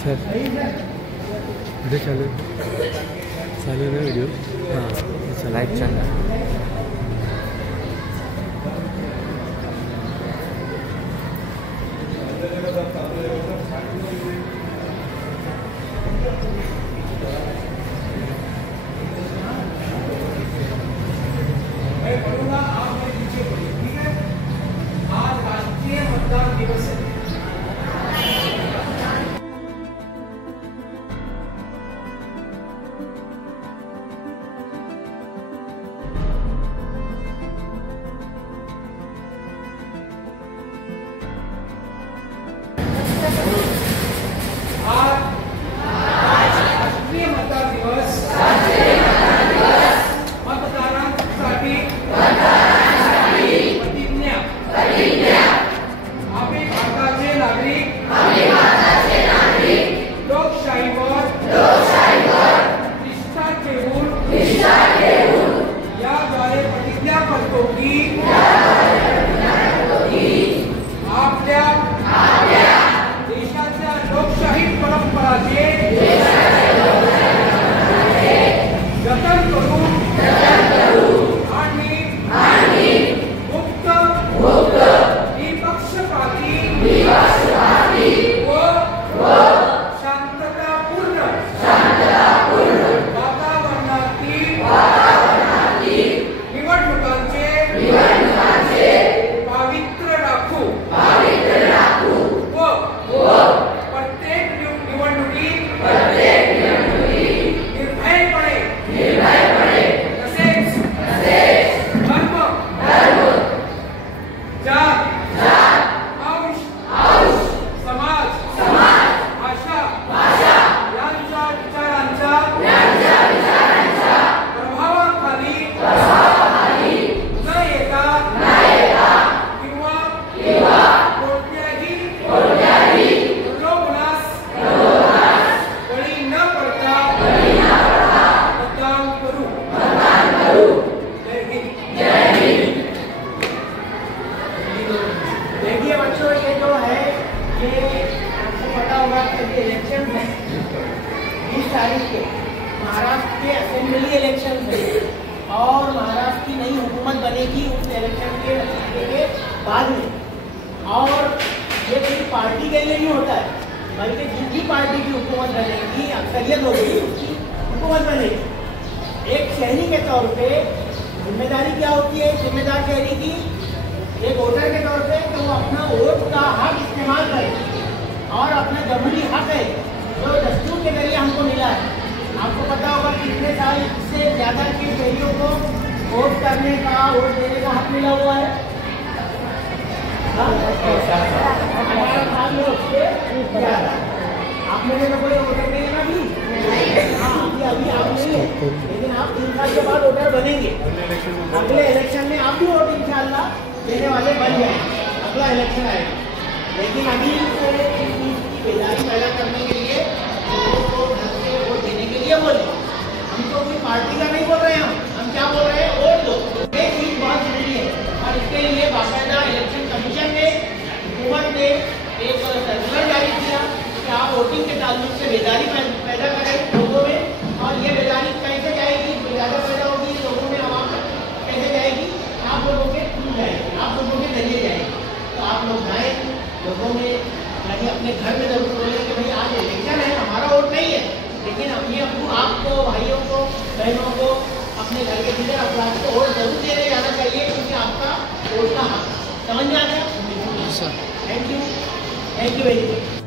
Sir video चालू है video. हाँ लाइव चल रहा है। आज राष्ट्रीय मतदान दिवस है। राष्ट्रीय मतदान दिवस मतदानासाठी प्रतिज्ञा आम्ही भारताचे नागरिक लोकशाहीवर निष्ठा ठेवून याद्वारे प्रतिज्ञा करतो की आपल्या देशाच्या लोकशाही परंपराचे जतन करू आणि मुक्त निपक्षपाती व शांततापूर्ण वातावरणातील निवडणुकांचे पावित्र्य राखू व प्रत्येक निवडणुकीत निर्भयपणे तसेच धर्म जात अंश समाज भाषा यांच्या विचारांच्या प्रभावाखाली न येता किंवा कोणत्याही प्रलोभनास बळी न पडता मतदान करू। जय हिंद। देखिए बच्चों, ये जो है ये आपको पता होगा कि इलेक्शन है 20 तारीख के महाराष्ट्र के असेंबली इलेक्शन है और महाराष्ट्र की नई हुकूमत बनेगी उस इलेक्शन के नतीजे के बाद में। और ये कोई पार्टी के लिए नहीं होता है, बल्कि जिनकी पार्टी की हुकूमत बनेगी अक्सरियत होगी उसकी हुकूमत बनेगी। एक शहरी के तौर पे जिम्मेदारी क्या होती है जिम्मेदार शहरी की, एक वोटर के तौर पे तो वो अपना वोट का हक इस्तेमाल करे और अपना जरूरी हक है जो दस्तूर के जरिए हमको मिला है। आपको पता होगा कितने साल से ज़्यादा के शहरियों को वोट करने का वोट देने का हक मिला हुआ है। 18 साल में उससे ज़्यादा। आप मेरे में कोई वोटर नहीं है ना अभी? हाँ अभी आप नहीं है, लेकिन आप 3 साल के बाद वोटर बनेंगे। अगले इलेक्शन में आप भी वोट इंशाल्लाह देने वाले बन जाए, अगला इलेक्शन आएगा। लेकिन अभी से इस चीज़ की बेदारी पैदा करने के लिए लोगों को ढंग से वोट देने के लिए बोले। हम तो कोई पार्टी का नहीं बोल रहे हैं, हम क्या बोल रहे हैं, वोट दो। ये चीज़ बहुत जरूरी है और इसके लिए बाकायदा इलेक्शन कमीशन ने हुकूमत ने एक सर्कुलर जारी किया कि आप वोटिंग के ताल्लुक से बेदारी पैदा करें लोगों में। और ये बेदारी कैसे जाएगी, ज़्यादा पैदा होगी लोगों में, आवाम तक कैसे जाएगी, आप लोगों के थ्रू जाएगी, आप लोगों के जरिए जाएगी। तो आप लोग जाएँ लोगों में, यानी अपने घर में जरूर बोलें कि भाई आज इलेक्शन है, हमारा वोट नहीं है, लेकिन अपने आपको भाइयों को बहनों को अपने घर के किधर अफराद को वोट जरूर देने जाना चाहिए, क्योंकि आपका वोट का हक समझ में आ गया। Thank you very much.